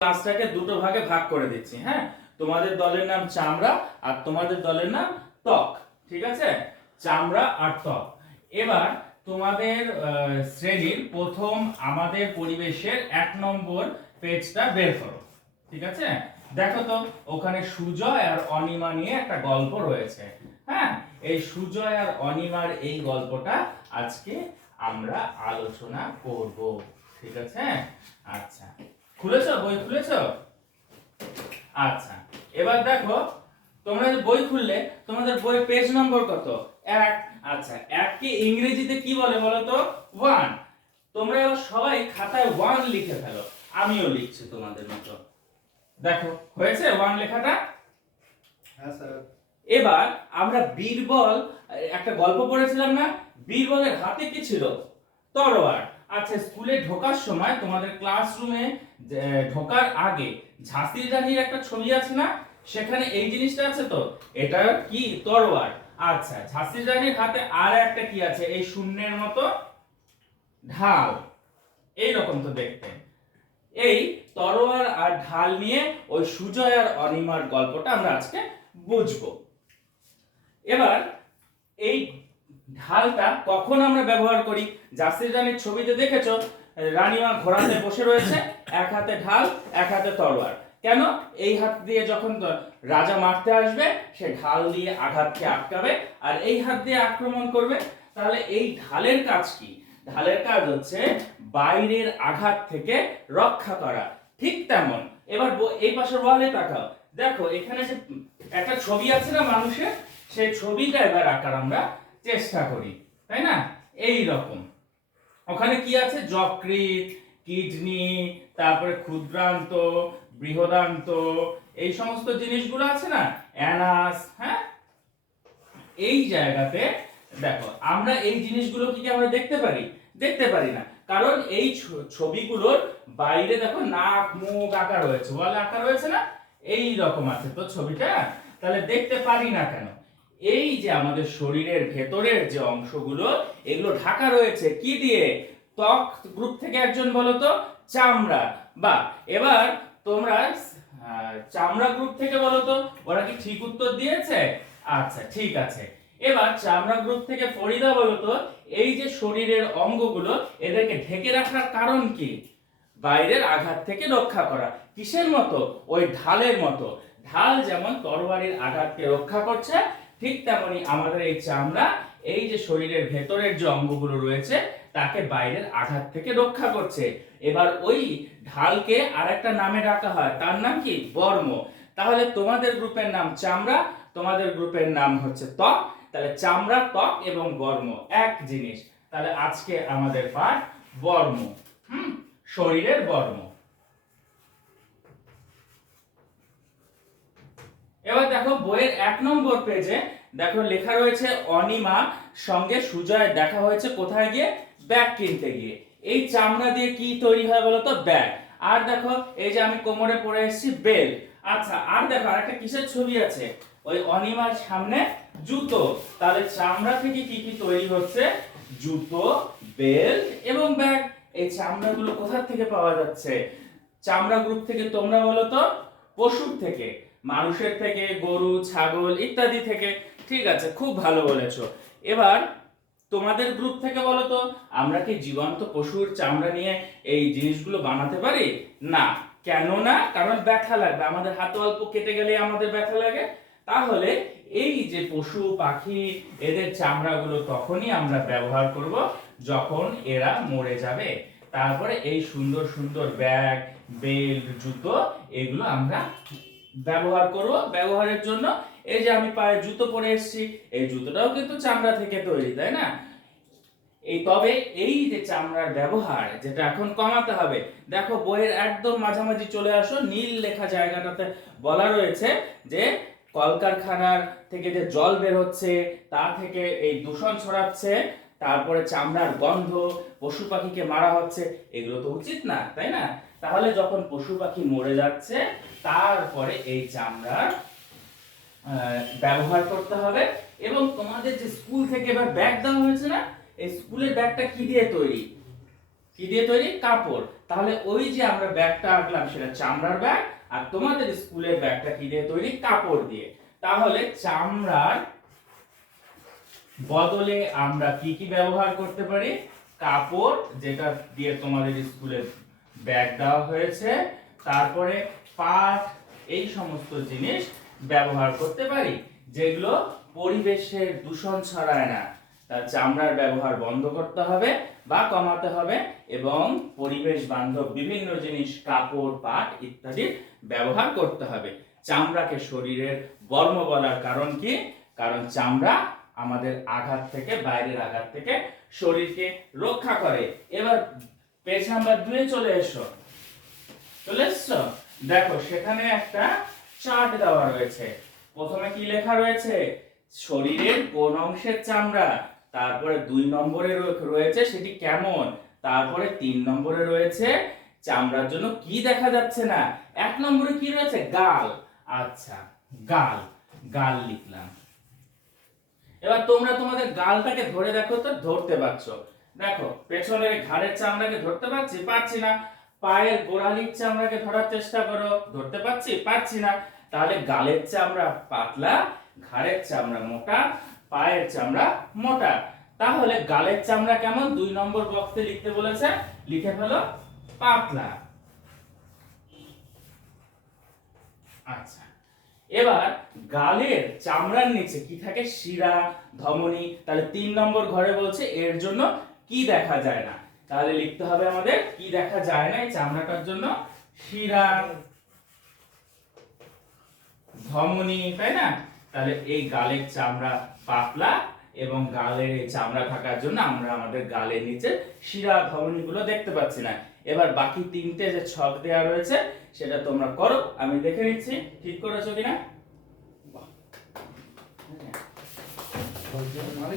ক্লাসটাকে দুটো ভাগে ভাগ করে দিচ্ছি। হ্যাঁ, তোমাদের দলের নাম চামড়া আর তোমাদের দলের নাম ত্বক। ঠিক আছে, চামড়া আর ত্বক। এবার তোমাদের শ্রেণীর প্রথম আমাদের পরিবেশের 1 নম্বর পেজটা বের করো। ঠিক আছে, দেখো তো ওখানে সুজয় আর অনিমা নিয়ে একটা গল্প রয়েছে। হ্যাঁ, এই সুজয় আর অনিমার এই গল্পটা আজকে আমরা আলোচনা করব। ঠিক আছে, আচ্ছা খুলেছো, বই খুলেছো? আচ্ছা, এবার দেখো তোমরা যে বই খুললে তোমাদের বইয়ের পেজ নম্বর কত? 1। আচ্ছা, 1 কে ইংরেজিতে কি বলে বলো তো? 1। তোমরা এবার সবাই খাতায় 1 লিখে ফেলো, আমিও লিখছি তোমাদের মতো। দেখো হয়েছে 1 লেখাটা? হ্যাঁ স্যার। এবার আমরা বীরবল একটা গল্প পড়েছিলাম না? বীরবলের হাতে কি ছিল? তরোয়ার। আচ্ছা, স্কুলে ঢোকার সময় তোমাদের ক্লাসরুমে ঢোকার আগে ঝাঁসির রানীর একটা ছবি আছে না? সেখানে এই জিনিসটা আছে তো, এটা কি? তরোয়ার। আচ্ছা, ঝাঁসির রানীর হাতে আর একটা কি আছে? এই শূন্যের মতো ঢাল, এই রকম তো দেখতে। এই তরোয়ার আর ঢাল নিয়ে ওই সুজয় আর অনিমার গল্পটা আমরা আজকে বুঝবো। এবার এই ঢালটা কখন আমরা ব্যবহার করি? ঝাঁসির রানীর ছবিতে দেখেছো রানীমা ঘোড়াতে বসে রয়েছে, এক হাতে ঢাল এক হাতে তরোয়ার। কেন? এই হাত দিয়ে যখন রাজা মারতে আসবে সে ঢাল দিয়ে আঘাতকে আটকাবে, আর এই হাত দিয়ে আক্রমণ করবে। তাহলে এই ঢালের কাজ কি? ঢালের কাজ হচ্ছে বাইরের আঘাত থেকে রক্ষা করা। ঠিক তেমন এবার এই পাশের ওয়ালে তাকাও, দেখো এখানে যে একটা ছবি আছে না মানুষের, সেই ছবিটা এবার আঁকার আমরা চেষ্টা করি, তাই না? এই রকম ওখানে কি আছে? যকৃৎ, কিডনি, তারপরে ক্ষুদ্রান্ত, বৃহদান্ত, এই সমস্ত জিনিসগুলো আছে না, অ্যানাস। হ্যাঁ, এই জায়গাতে দেখো আমরা এই জিনিসগুলো কি আমরা দেখতে পারি? দেখতে পারি না, কারণ এই ছবিগুলোর বাইরে দেখো নাক মুখ আঁকা রয়েছে, ওয়ালে আঁকা রয়েছে না? এই রকম আছে তো ছবিটা, তাহলে দেখতে পারি না কেন? এই যে আমাদের শরীরের ভেতরের যে অংশগুলো, এগুলো ঢাকা রয়েছে কি দিয়ে? ত্বক গ্রুপ থেকে একজন বলো তো? চামড়া। বা এবার তোমরা চামড়া গ্রুপ থেকে বলো তো, ওরা কি ঠিক উত্তর দিয়েছে? আচ্ছা ঠিক আছে। এবার চামড়া গ্রুপ থেকে ফরিদা বলো তো, এই যে শরীরের অঙ্গগুলো এদেরকে ঢেকে রাখার কারণ কি? বাইরের আঘাত থেকে রক্ষা করা। কিসের মতো? ওই ঢালের মতো। ঢাল যেমন তরবারির আঘাতকে রক্ষা করছে, ঠিক তেমনি আমাদের এই চামড়া এই যে শরীরের ভেতরের যে অঙ্গগুলো রয়েছে তাকে বাইরের আঘাত থেকে রক্ষা করছে। এবার ওই ঢালকে আরেকটা নামে ডাকা হয়, তার নাম কি? বর্ম। তাহলে তোমাদের গ্রুপের নাম চামড়া, তোমাদের গ্রুপের নাম হচ্ছে ত্বক। তাহলে চামড়া, ত্বক এবং বর্ম এক জিনিস। তাহলে আজকে আমাদের পাঠ বর্ম, শরীরের বর্ম। এবার দেখো বইয়ের 1 নম্বর পেজে দেখো লেখা রয়েছে অনিমা সঙ্গে সুজয় দেখা হয়েছে কোথায় গিয়ে? ব্যাগ কিনতে গিয়ে। এই চামড়া দিয়ে কি তৈরি হয় বলো তো? ব্যাগ। আর দেখো এই যে আমি কোমরে পরে এসেছি, বেল্ট। আচ্ছা, আর দেখো আরেকটা কিসের ছবি আছে? ওই অনিমার সামনে জুতো। তাহলে চামড়া থেকে কি কি তৈরি হচ্ছে? জুতো, বেল্ট এবং ব্যাগ। এই চামড়াগুলো কোথা থেকে পাওয়া যাচ্ছে? চামড়া গ্রুপ থেকে তোমরা বলো তো? পশুর থেকে, মানুষের থেকে, গরু, ছাগল ইত্যাদি থেকে। ঠিক আছে, খুব ভালো বলেছো। এবার তোমাদের গ্রুপ থেকে বলো তো, আমরা কি জীবন্ত পশুর চামড়া নিয়ে এই জিনিসগুলো বানাতে পারি? না। কেন না? কারণ ব্যথা লাগবে, আমাদের হাত অল্প কেটে গেলে আমাদের ব্যথা লাগে। তাহলে এই যে পশু পাখি এদের চামড়াগুলো তখনই আমরা ব্যবহার করব যখন এরা মরে যাবে। তারপরে এই সুন্দর সুন্দর ব্যাগ, বেল্ট, জুতো এগুলো আমরা ব্যবহার করব। ব্যবহারের জন্য এই যে আমি পায়ে জুতো পরে এসেছি, এই জুতোটাও কিন্তু চামড়া থেকে তৈরি, তাই না? তবে এই যে চামড়ার ব্যবহার যেটা এখন কমাতে হবে, দেখো বইয়ের একদম মাঝামাঝি চলে আসো, নীল লেখা জায়গাটাতে বলা রয়েছে যে কলকারখানার থেকে যে জল বের হচ্ছে তা থেকে এই দূষণ ছড়াচ্ছে, তারপরে চামড়ার গন্ধ, পশু পাখিকে মারা হচ্ছে, এগুলো তো উচিত না, তাই না? তাহলে যখন পশু পাখি মরে যাচ্ছে তারপরে এই চামড়ার ব্যবহার করতে হবে। এবং তোমাদের যে স্কুল থেকে এবার ব্যাগ দেওয়া হয়েছে না, এই স্কুলের ব্যাগটা কি দিয়ে তৈরি? কি দিয়ে তৈরি? কাপড়। তাহলে ওই যে আমরা ব্যাগটা আঁকলাম সেটা চামড়ার ব্যাগ, আর তোমাদের স্কুলের ব্যাগটা কি দিয়ে তৈরি? কাপড় দিয়ে। তাহলে চামড়ার বদলে আমরা কি কি ব্যবহার করতে পারি? কাপড়, যেটা দিয়ে তোমাদের স্কুলে ব্যাগ দেওয়া হয়েছে, তারপরে পাট, এই সমস্ত জিনিস ব্যবহার করতে পারি যেগুলো পরিবেশের দূষণ ছড়ায় না। তার চামড়ার ব্যবহার বন্ধ করতে হবে বা কমাতে হবে, এবং পরিবেশ বান্ধব বিভিন্ন জিনিস কাপড়, পাট ইত্যাদির ব্যবহার করতে হবে। চামড়াকে শরীরের বর্ম বলার কারণ কি? কারণ চামড়া আমাদের আঘাত থেকে, বাইরের আঘাত থেকে শরীরকে রক্ষা করে। এবার পেজ নাম্বার 2 চলে এসো। চলে এসছো? দেখো সেখানে একটা চার্ট দেওয়া রয়েছে। প্রথমে কি লেখা রয়েছে? শরীরের কোন অংশের চামড়া, তারপরে 2 নম্বরে রয়েছে সেটি কেমন, তারপরে 3 নম্বরে রয়েছে চামড়ার জন্য কি দেখা যাচ্ছে না, 1 নম্বরে কি রয়েছে? গাল। আচ্ছা, গাল, গাল লিখলাম। এবার তোমরা তোমাদের গালটাকে ধরে দেখো তো, ধরতে পারছো? দেখো পেছনের ঘাড়ের চামড়াকে ধরতে পারছি না। পায়ের গোড়ালির চামড়াকে ধরার চেষ্টা করো, ধরতে পারছি না। তাহলে গালের চামড়া পাতলা, ঘাড়ের চামড়া মোটা, পায়ের চামড়া মোটা। তাহলে গালের চামড়া কেমন? 2 নম্বর বক্সে লিখতে বলেছে, লিখে ফেলো পাতলা। আচ্ছা, এবার গালের চামড়ার নিচে কি থাকে? শিরা, ধমনী। তাহলে 3 নম্বর ঘরে বলছে এর জন্য কি দেখা যায় না। তাহলে লিখতে হবে আমাদের কি দেখা যায় না এই চামড়াটার জন্য? শিরা, ধমনী, তাই না? তাহলে এই গালের চামড়া পাতলা, এবং গালের এই চামড়া থাকার জন্য আমরা আমাদের গালের নিচে শিরা, ধমনী গুলো দেখতে পাচ্ছি না। এবার বাকি 3টে যে ছক দেওয়া রয়েছে সেটা তোমরা করো, আমি দেখে নিচ্ছি ঠিক করেছো কিনা। মানে